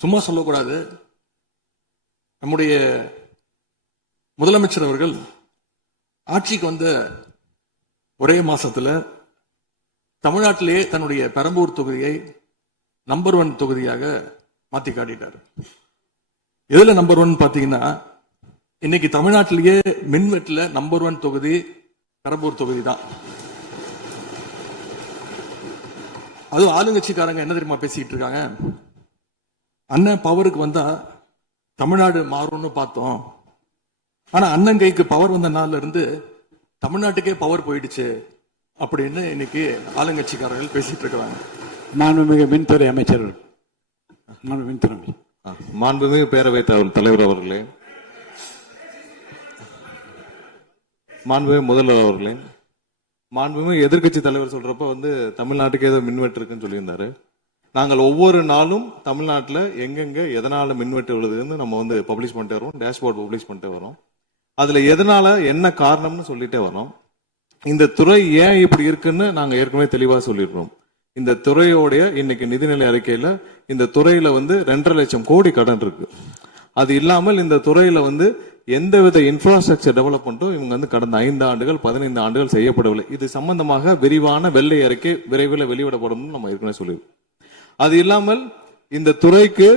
சும்மா சொல்லக்கூடாது. நம்முடைய முதலமைச்சர் அவர்கள் ஆட்சிக்கு வந்த ஒரே மாசத்துல தமிழ்நாட்டிலே தன்னுடைய பெரம்பூர் தொகுதியை நம்பர் 1 தொகுதியாக மாத்தி காட்டிட்டார். எதுல நம்பர் 1 பாத்தீங்கன்னா, இன்னைக்கு தமிழ்நாட்டிலேயே மின்வெட்டுல நம்பர் 1 தொகுதி பெரம்பூர் தொகுதி தான். அதுவும் ஆளுங்கட்சிக்காரங்க என்ன தெரியுமா பேசிக்கிட்டு இருக்காங்க, அண்ணன் பவருக்கு வந்தா தமிழ்நாடு மாறும்னு பார்த்தோம், ஆனா அண்ணன் கைக்கு பவர் வந்த நாள்ல இருந்து தமிழ்நாட்டுக்கே பவர் போயிடுச்சு அப்படின்னு இன்னைக்கு ஆளுங்கட்சிக்காரர்கள் பேசிட்டு இருக்கிறாங்க. மாண்புமிகு மின்துறை அமைச்சர், மாண்புமிகு பேரவைத் தலைவர் அவர்களே, மாண்புமிகு முதல்வர் அவர்களே, மாண்புமிகு எதிர்கட்சி தலைவர் சொல்றப்ப தமிழ்நாட்டுக்கு ஏதோ மின்வெட்டு இருக்குன்னு சொல்லியிருந்தாரு. நாங்கள் ஒவ்வொரு நாளும் தமிழ்நாட்டில் எங்கெங்க எதனால மின்வெட்டு விழுதுன்னு நம்ம பப்ளிஷ் பண்ணிட்டே வரோம், டேஷ்போர்ட் பப்ளிஷ் பண்ணிட்டே வரோம். அதுல எதனால என்ன காரணம்னு சொல்லிட்டே வரோம். இந்த துறை ஏன் இப்படி இருக்குன்னு நாங்க ஏற்கனவே தெளிவா சொல்லிடுறோம். இந்த துறையோடைய இன்னைக்கு நிதிநிலை அறிக்கையில இந்த துறையில 2.5 லட்சம் கோடி கடன் இருக்கு. அது இல்லாமல் இந்த துறையில எந்தவித இன்ஃப்ராஸ்ட்ரக்சர் டெவலப்மெண்ட்டும் இவங்க கடந்த 5 ஆண்டுகள் 15 ஆண்டுகள் செய்யப்படவில்லை. இது சம்பந்தமாக விரிவான வெள்ளை அறிக்கை விரைவில் வெளியிடப்படும் நம்ம ஏற்கனவே சொல்லிடுவோம். அது இல்லாமல் இந்த துறைக்கு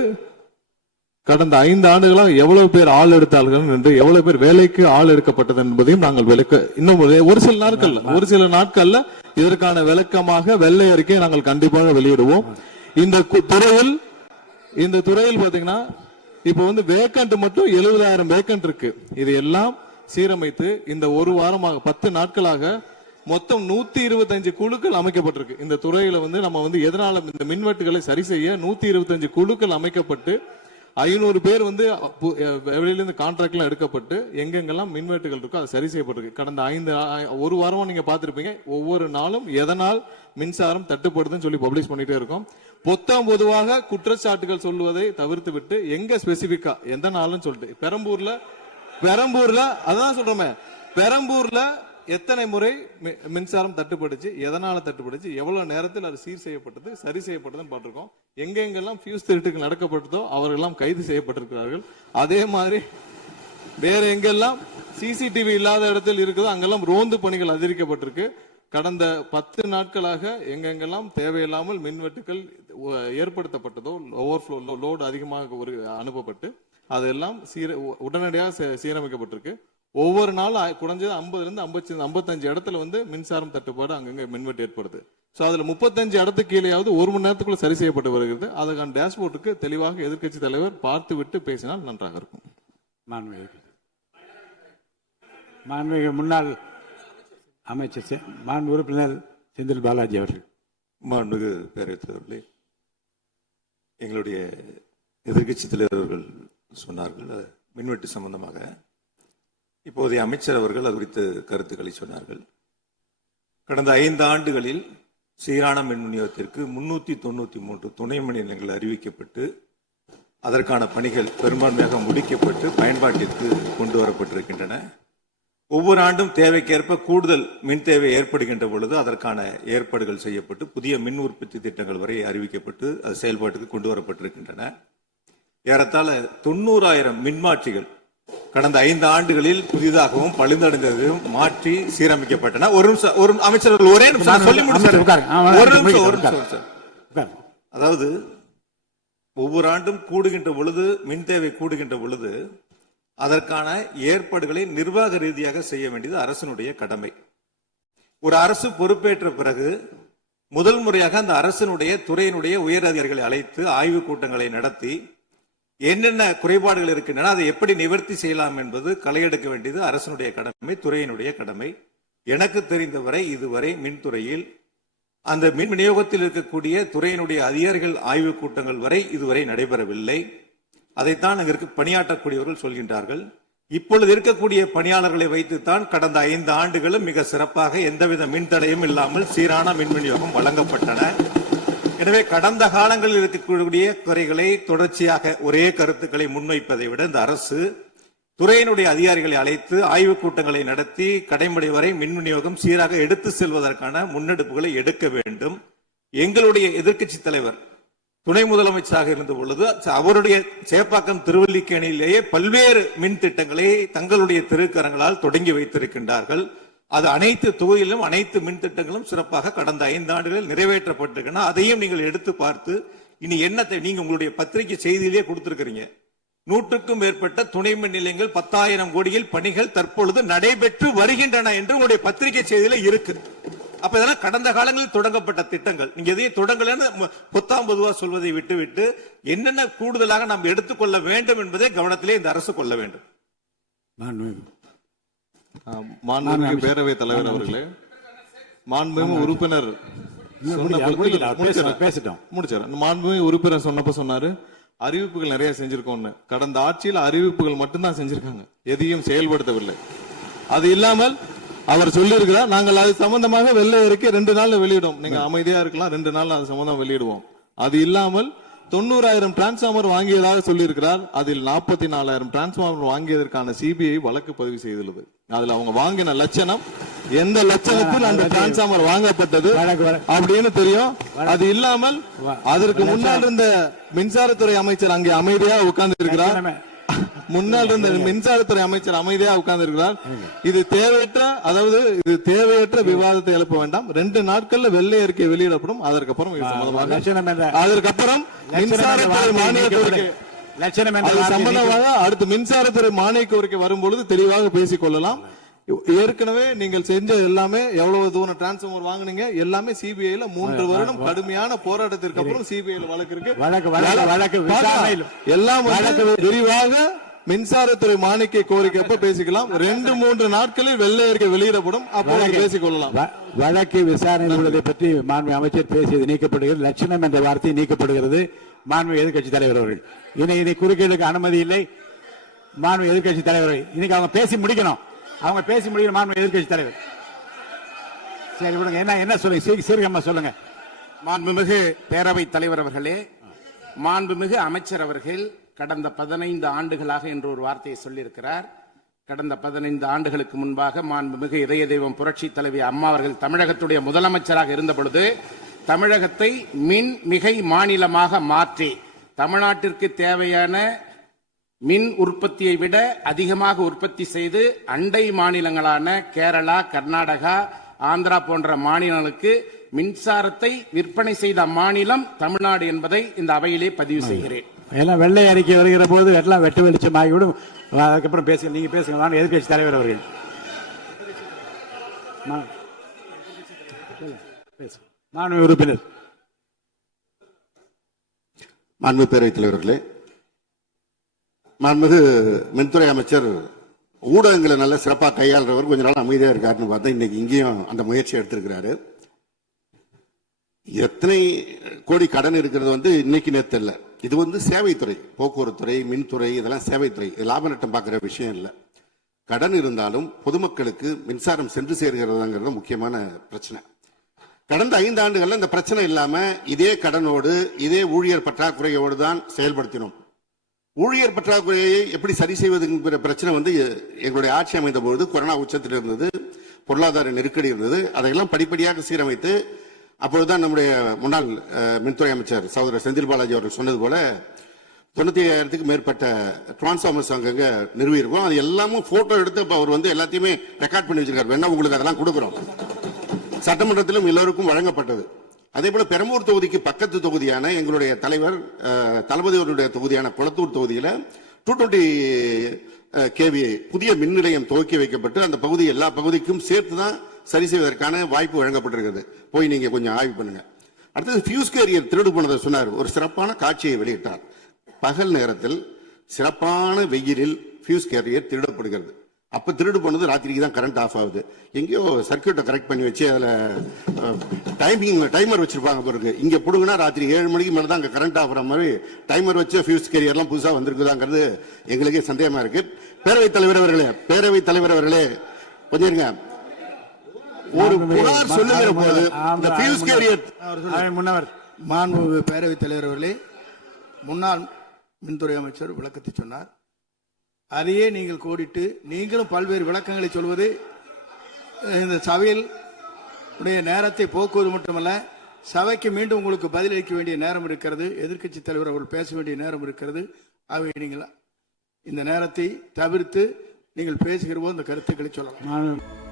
கடந்த 5 ஆண்டுகளாக எவ்வளவு பேர் ஆள் எடுத்தார்கள் என்று, எவ்வளவு பேர் வேலைக்கு ஆள் எடுக்கப்பட்டது என்பதையும் நாங்கள் இன்னும் ஒரு சில நாட்கள்ல இதற்கான விளக்கமாக வெள்ளை அறிக்கையை நாங்கள் கண்டிப்பாக வெளியிடுவோம். இந்த துறையில் பாத்தீங்கன்னா இப்ப வேக்கண்ட் மட்டும் 70,000 வேக்கண்ட் இருக்கு. இது எல்லாம் சீரமைத்து இந்த ஒரு வாரமாக 10 நாட்களாக மொத்தம் 125 குழுக்கள் அமைக்கப்பட்டிருக்கு. இந்த துறையில நம்ம எதனால இந்த மின்வெட்டுகளை சரி செய்ய 125 குழுக்கள் அமைக்கப்பட்டு 500 பேர் வெளியிலிருந்து கான்ட்ராக்ட் எல்லாம் எடுக்கப்பட்டு எங்கெங்கெல்லாம் மின்வெட்டுகள் இருக்கோ அது சரி செய்யப்பட்டிருக்கு. கடந்த ஒரு வாரமா நீங்க பாத்திருப்பீங்க, ஒவ்வொரு நாளும் எதனால் மின்சாரம் தட்டுப்படுதுன்னு சொல்லி பப்ளிஷ் பண்ணிட்டே இருக்கோம். பொதுவாக குற்றச்சாட்டுகள் சொல்லுவதை தவிர்த்து விட்டு எங்க ஸ்பெசிபிக்கா எந்த நாள்னு சொல்லிட்டு பெரம்பூர்ல அதான் சொல்றோமே, பெரம்பூர்ல எத்தனை முறை மின்சாரம் தட்டுப்படுச்சு, எதனால தட்டுப்படுச்சு, எவ்வளவு நேரத்தில் அது சீர் செய்யப்பட்டது, சரி செய்யப்பட்டதுன்னு பார்த்திருக்கோம். எங்கெங்கெல்லாம் ஃபியூஸ் திருட்டுக்கு நடக்கப்பட்டதோ அவர்களெல்லாம் கைது செய்யப்பட்டிருக்கிறார்கள். அதே மாதிரி வேற எங்கெல்லாம் சிசிடிவி இல்லாத இடத்தில் இருக்குதோ அங்கெல்லாம் ரோந்து பணிகள் அதிகரிக்கப்பட்டிருக்கு. கடந்த 10 நாட்களாக எங்கெங்கெல்லாம் தேவையில்லாமல் மின்வெட்டுகள் ஏற்படுத்தப்பட்டதோ, ஓவர்ஃப்ளோ லோடு அதிகமாக அனுப்பப்பட்டு அதெல்லாம் உடனடியாக சீரமைக்கப்பட்டிருக்கு. ஒவ்வொரு நாளும் குறைஞ்சது 50-55 இடத்துல மின்சாரம் தட்டுப்பாடு அங்கங்க மின்வெட்டு ஏற்படுது. சோ அதுல 35 இடத்துக்கு கீழேயாவது 1 மணி நேரத்துக்குள்ள சரி செய்யப்பட்டு வருகிறது. அதுக்கான டேஷ்போர்டுக்கு தெளிவாக எதிர்க்கட்சி தலைவர் பார்த்து விட்டு பேசினால் நன்றாக இருக்கும். மாண்புமிகு முன்னாள் அமைச்சர் மாண்பு உறுப்பினர் செந்தில் பாலாஜி அவர்கள். மாண்புமிகு பேரவைத் தலைவர்களே, எங்களுடைய எதிர்க்கட்சி தலைவர்கள் சொன்னார்கள் மின்வெட்டு சம்பந்தமாக. இப்போதைய அமைச்சர் அவர்கள் அது குறித்து கருத்துக்களை சொன்னார்கள். கடந்த 5 ஆண்டுகளில் சீரான மின் விநியோகத்திற்கு 393 துணை மின் நிலையங்கள் அறிவிக்கப்பட்டு அதற்கான பணிகள் பெரும்பான்மையாக முடிக்கப்பட்டு பயன்பாட்டிற்கு கொண்டு வரப்பட்டிருக்கின்றன. ஒவ்வொரு ஆண்டும் தேவைக்கேற்ப கூடுதல் மின் தேவை ஏற்படுகின்ற பொழுது அதற்கான ஏற்பாடுகள் செய்யப்பட்டு புதிய மின் உற்பத்தி திட்டங்கள் வரை அறிவிக்கப்பட்டு அது செயல்பாட்டுக்கு கொண்டு வரப்பட்டிருக்கின்றன. ஏறத்தாழ 90,000 மின்மாற்றிகள் கடந்த 5 ஆண்டுகளில் புதிதாகவும் பழுந்தடைந்ததையும் மாற்றி சீரமைக்கப்பட்டன. ஒரு அமைச்சர்கள் ஒரே நிமிஷம் சொல்லி முடிச்சு. அதாவது ஒவ்வொரு ஆண்டும் கூடுகின்ற பொழுது மின் தேவை கூடுகின்ற பொழுது அதற்கான ஏற்பாடுகளை நிர்வாக ரீதியாக செய்ய வேண்டியது அரசினுடைய கடமை. ஒரு அரசு பொறுப்பேற்ற பிறகு முதல் முறையாக அந்த அரசினுடைய துறையினுடைய உயர் அதிகாரிகளை அழைத்து ஆய்வுக் கூட்டங்களை நடத்தி என்னென்ன குறைபாடுகள் இருக்கின்றன, அதை எப்படி நிவர்த்தி செய்யலாம் என்பது களையெடுக்க வேண்டியது அரசினுடைய கடமை, துறையினுடைய கடமை. எனக்கு தெரிந்தவரை இதுவரை மின்துறையில் அந்த மின் விநியோகத்தில் இருக்கக்கூடிய துறையினுடைய அதிகாரிகள் ஆய்வுக் கூட்டங்கள் வரை இதுவரை நடைபெறவில்லை. அதைத்தான் அங்கிருக்கு பணியாற்றக்கூடியவர்கள் சொல்கின்றார்கள். இப்பொழுது இருக்கக்கூடிய பணியாளர்களை வைத்துத்தான் கடந்த 5 ஆண்டுகளும் மிக சிறப்பாக எந்தவித மின்தடையும் இல்லாமல் சீரான மின் விநியோகம் வழங்கப்பட்டன. எனவே கடந்த காலங்களில் இருக்கக்கூடிய குறைகளை தொடர்ச்சியாக ஒரே கருத்துக்களை முன்வைப்பதை விட இந்த அரசு துறையினுடைய அதிகாரிகளை அழைத்து ஆய்வுக் கூட்டங்களை நடத்தி கடைமுறை வரை மின் விநியோகம் சீராக எடுத்து செல்வதற்கான முன்னெடுப்புகளை எடுக்க வேண்டும். எங்களுடைய எதிர்க்கட்சி தலைவர் துணை முதலமைச்சராக இருந்த பொழுது அவருடைய சேப்பாக்கம் திருவல்லிக்கேணியிலேயே பல்வேறு மின் திட்டங்களை தங்களுடைய திருக்கரங்களால் தொடங்கி வைத்திருக்கின்றார்கள். அது அனைத்து தொகுதியிலும் அனைத்து மின் திட்டங்களும் சிறப்பாக கடந்த 5 ஆண்டுகளில் நிறைவேற்றப்பட்டிருக்கின்றன. அதையும் நீங்கள் எடுத்து பார்த்து இனி என்னத்தை நீங்க உங்களுடைய பத்திரிகை செய்தியிலேயே கொடுத்திருக்கிறீங்க. 100க்கும் மேற்பட்ட துணை மின் நிலையங்கள் 10,000 கோடியில் பணிகள் தற்பொழுது நடைபெற்று வருகின்றன என்று உங்களுடைய பத்திரிகை செய்தியில இருக்கு. அப்ப இதெல்லாம் கடந்த காலங்களில் தொடங்கப்பட்ட திட்டங்கள். நீங்க எதையும் தொடங்கலன்னு பொத்தாம் பொதுவா சொல்வதை விட்டுவிட்டு என்னென்ன கூடுதலாக நாம் எடுத்துக்கொள்ள வேண்டும் என்பதை கவனத்திலே இந்த அரசு கொள்ள வேண்டும். மாண்புமிகு பேரவைத் தலைவர் அவர்களே, மாண்புமிகு உறுப்பினர் மாண்புமிகு உறுப்பினர் சொன்னப்ப சொன்னாரு அறிவிப்புகள் நிறைய செஞ்சிருக்கோம்னு. கடந்த ஆட்சியில் அறிவிப்புகள் மட்டும்தான் செஞ்சிருக்காங்க, எதையும் செயல்படுத்தவில்லை. அது இல்லாமல் அவர் சொல்லியிருக்கிறார், நாங்கள் அது சம்பந்தமாக வெள்ளை அறிக்கை 2 நாள்ல வெளியிடுவோம். நீங்க அமைதியா இருக்கலாம், 2 நாள் அது சம்பந்தம் வெளியிடுவோம். அது இல்லாமல் 90,000 டிரான்ஸ்பார்மர் வாங்கியதாக சொல்லியிருக்கிறார். அதில் 44,000 டிரான்ஸ்பார்மர் வாங்கியதற்கான சிபிஐ வழக்கு பதிவு செய்துள்ளது. அதுல அவங்க வாங்கின லட்சணம், எந்த லட்சணத்தில் அந்த டிரான்ஸ்பார்மர் வாங்கப்பட்டது அப்படின்னு தெரியும். அது இல்லாமல் அதற்கு முன்னால் இருந்த மின்சாரத்துறை அமைச்சர் அங்கே அமைதியா உட்கார்ந்து இருக்கிறார். முன்னால் இருந்த மின்சாரத்துறை அமைச்சர் அமைதியா உட்கார்ந்து இருக்கிறார். இது தேவையற்ற விவாதத்தை எழுப்ப வேண்டாம். 2 நாட்கள்ல வெள்ளை அறிக்கை வெளியிடப்படும். அதற்கப்புறம் மின்சாரத்துறை மானிய கோரிக்கை சம்பந்தமாக அடுத்து மின்சாரத்துறை மானிய கோரிக்கை வரும்பொழுது தெளிவாக பேசிக் கொள்ளலாம். ஏற்கனவே நீங்கள் செஞ்ச எல்லாமே எவ்வளவு தூரம் டிரான்ஸ்பார்மர் வாங்குனீங்க எல்லாமே சிபிஐல 3 வருடம் கடுமையான போராட்டத்திற்கு அப்புறம் சிபிஐல வழக்கு இருக்கு. எல்லாம் விரிவாக மின்சாரத்துறை மானிய கோரிக்கை பேசிக்கலாம். 2-3 நாட்களில் வெள்ளை அறிக்கை வெளியிடப்படும், அப்போது பேசிக் கொள்ளலாம். வழக்கு விசாரணை உள்ளதை பற்றி மாண்பு அமைச்சர் பேசியது நீக்கப்படுகிறது. லட்சணம் என்ற வார்த்தை நீக்கப்படுகிறது. மாண்பு எதிர்கட்சி தலைவர் அவர்கள் இனி குறுக்கீடுக்கு அனுமதி இல்லை. மாண்பு எதிர்கட்சி தலைவர் இன்னைக்கு அவங்க பேசி முடிக்கணும். மாண்பு எதிர்கட்சி தலைவர் சரி விடுங்க. என்ன சொல்லுங்க, சீர்கமா சொல்லுங்க. மாண்புமிகு பேரவைத் தலைவர் அவர்களே, மாண்புமிகு அமைச்சர் அவர்கள் கடந்த 15 ஆண்டுகளாக என்று ஒரு வார்த்தையை சொல்லியிருக்கிறார். கடந்த 15 ஆண்டுகளுக்கு முன்பாக மாண்புமிகு இதய தெய்வம் புரட்சி தலைவி அம்மா அவர்கள் தமிழகத்துடைய முதலமைச்சராக இருந்த பொழுது தமிழகத்தை மின் மிகை மாநிலமாக மாற்றி தமிழ்நாட்டிற்கு தேவையான மின் உற்பத்தியை விட அதிகமாக உற்பத்தி செய்து அண்டை மாநிலங்களான கேரளா, கர்நாடகா, ஆந்திரா போன்ற மாநிலங்களுக்கு மின்சாரத்தை விற்பனை செய்த மாநிலம் தமிழ்நாடு என்பதை இந்த அவையிலே பதிவு செய்கிறேன். எல்லாம் வெள்ளை அறிக்கை வருகிற போது எல்லாம் வெட்டு வெளிச்சம் ஆகிவிடும். அதுக்கப்புறம் பேசுங்க, நீங்க பேசுங்க. எதிர்கட்சி தலைவர் அவர்கள் மாண்பு உறுப்பினர். மாண்பு பேரவைத் தலைவர்களே, மாண்புமிகு மின்துறை அமைச்சர் ஊடகங்களை நல்ல சிறப்பாக கையாளுறவர். கொஞ்ச நாள் அமைதியா இருக்காருன்னு பார்த்தா இன்னைக்கு இங்கேயும் அந்த முயற்சி எடுத்திருக்கிறாரு. எத்தனை கோடி கடன் இருக்கிறது இன்னைக்கு நேற்று இல்ல. இது சேவைத்துறை, போக்குவரத்துறை, மின்துறை, இதெல்லாம் சேவைத்துறை. லாப நட்டம் பார்க்கிற விஷயம் இல்லை. கடன் இருந்தாலும் பொதுமக்களுக்கு மின்சாரம் சென்று சேர்கிறதாங்கிறது முக்கியமான பிரச்சனை. கடந்த 5 ஆண்டுகள்ல இந்த பிரச்சனை இல்லாம இதே கடனோடு இதே ஊழியர் பற்றாக்குறையோடு தான் செயல்படுத்தினோம். ஊழியர் பற்றாக்குறையை எப்படி சரி செய்வதுங்கிற பிரச்சனை எங்களுடைய ஆட்சி அமைந்த பொழுது கொரோனா உச்சத்தில் இருந்தது, பொருளாதார நெருக்கடி இருந்தது. அதையெல்லாம் படிப்படியாக சீரமைத்து அப்பொழுதுதான் நம்முடைய முன்னாள் மின்துறை அமைச்சர் சகோதரர் செந்தில் பாலாஜி அவர்கள் சொன்னது போல 95,000க்கு மேற்பட்ட டிரான்ஸ்பார்மர்ஸ் அங்கங்க நிறுவி இருக்கோம். அது எல்லாமும் போட்டோ எடுத்து அவர் எல்லாத்தையுமே ரெக்கார்ட் பண்ணி வச்சிருக்காரு. வேணா உங்களுக்கு அதெல்லாம் கொடுக்குறோம். சட்டமன்றத்திலும் எல்லோருக்கும் வழங்கப்பட்டது. அதே போல பெரம்பூர் தொகுதிக்கு பக்கத்து தொகுதியான எங்களுடைய தலைவர் தளபதி அவருடைய தொகுதியான குளத்தூர் தொகுதியில 220 kV புதிய மின் நிலையம் துவக்கி வைக்கப்பட்டு அந்த பகுதி எல்லா பகுதிக்கும் சேர்த்துதான் சரி செய்வதற்கான வாய்ப்பு வழங்கப்பட்டிருக்கிறது. போய் நீங்க கொஞ்சம் ஆய்வு பண்ணுங்க. அடுத்தது ஃபியூஸ் கேரியர் திருடு போனதை சொன்னார். ஒரு சிறப்பான காட்சியை வெளியிட்டார். பகல் நேரத்தில் சிறப்பான வெயிலில் ஃபியூஸ் கேரியர் திருடப்படுகிறது. அப்ப திருடு போனது ராத்திரிக்கு தான் கரண்ட் ஆஃப் ஆகுது. எங்கேயோ சர்க்கியூட்டை கரெக்ட் பண்ணி வச்சு அதுல டைமர் வச்சிருப்பாங்க பிறகு. இங்க புடுங்கினா ராத்திரி 7 மணிக்கு மேலதான் அங்க கரண்ட் ஆகிற மாதிரி டைமர் வச்சு ஃபியூஸ் கேரியர்லாம் புதுசா வந்திருக்குதாங்கிறது எங்களுக்கே சந்தேகமா இருக்கு. பேரவைத் தலைவர் அவர்களே கொஞ்சம் இருங்க. ஒரு புகார் சொல்லுகிற போது இந்த ஃபியூஸ் கேரியர் முன்னவர் மாண்பு பேரவைத் தலைவர் அவர்களே, முன்னாள் மின்துறை அமைச்சர் விளக்கத்தை சொன்னார். அதையே நீங்கள் கோடிட்டு நீங்களும் பல்வேறு விளக்கங்களை சொல்வது இந்த சபையில் உடைய நேரத்தை போக்குவது மட்டுமல்ல, சபைக்கு மீண்டும் உங்களுக்கு பதிலளிக்க வேண்டிய நேரம் இருக்கிறது. எதிர்க்கட்சி தலைவர் அவர்கள் பேச வேண்டிய நேரம் இருக்கிறது. ஆகவே நீங்கள் இந்த நேரத்தை தவிர்த்து நீங்கள் பேசுகிற போது இந்த கருத்துக்களை சொல்லலாம். மாண்பு